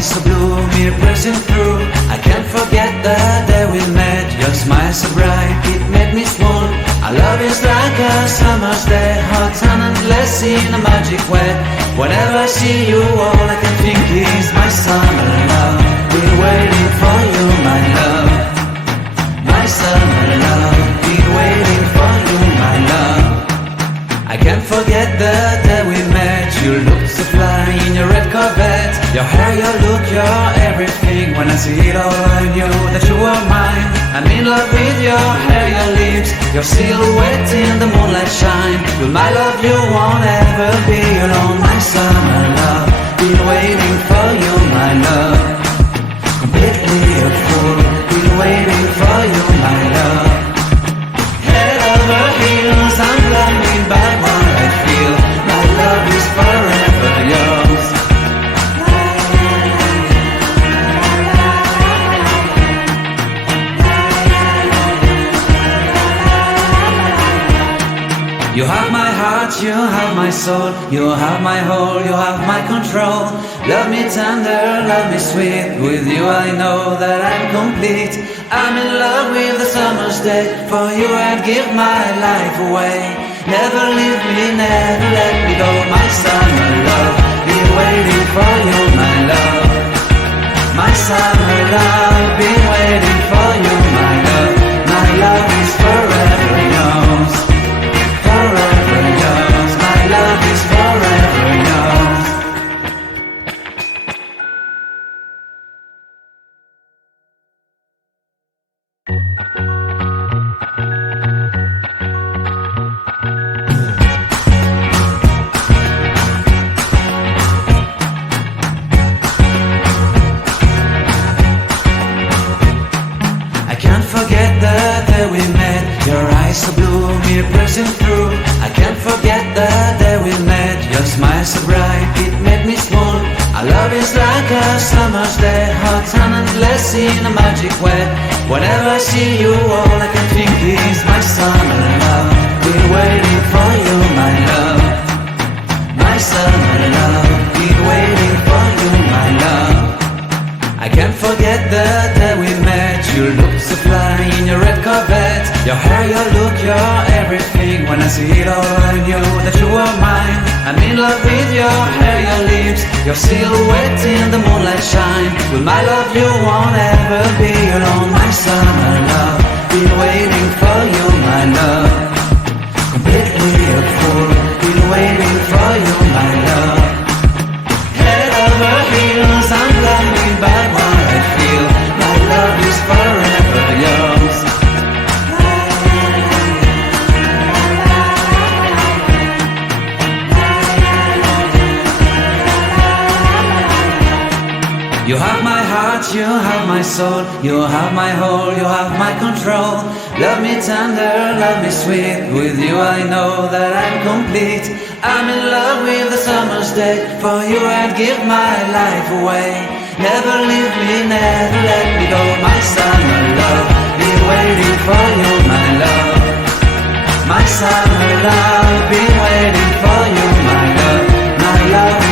So blue, me pressing through. I can't forget the day we met. Your smile so bright, it made me swoon. Our love is like a summer's day, hot and endless in a magic way. Whenever I see you, all I can think is my summer love. Been waiting for you, my love. My summer love. Been waiting for you, my love. I can't forget the day we met. You looked so fly in your red Corvette. Your hair, your look, your everything. When I see it all, I knew that you were mine. I'm in love with your hair, your lips, your silhouette in the moonlight shine. With my love you won't ever be alone. My summer love, been waiting for you, my love. Completely a fool, been waiting for you, my love. Head over heels, I'm blinded by what I feel. My love is forever yours. You have my heart, you have my soul, you have my whole, you have my control. Love me tender, love me sweet, with you I know that I'm complete. I'm in love with the summer's day, for you I'd give my life away. Never leave me, never let me go, my summer love. Been waiting for you, my love. My summer love, been waiting for you, my love. My love is forever yours. Forever yours, my love is forever yours. I can't forget the day we met. Your eyes so blue, me pressing through. I can't forget the day we met. Your smile so bright, it made me swoon. Our love is like a summer's day, hot and endless in a magic way. Whenever I see you, all I can think is my summer love. Been waiting for you, my love. My summer love. Been waiting for you, my love. I can't forget the day we met. You looked so fly in your red Corvette. Your hair, your look, your everything. When I see it all, I knew that you were mine. I'm in love with your hair, your lips, your silhouette in the moonlight shine. With my love you won't ever be alone. My summer love, been waiting for you, my love. Completely a fool, been waiting for you, my love. Head over heels, I'm blinded by what I feel. My love is forever yours. You have my heart, you have my soul, you have my whole, you have my control. Love me tender, love me sweet, with you I know that I'm complete. I'm in love with the summer's day, for you I'd give my life away. Never leave me, never let me go, my summer love. Been waiting for you, my love. My summer love, been waiting for you, my love. My love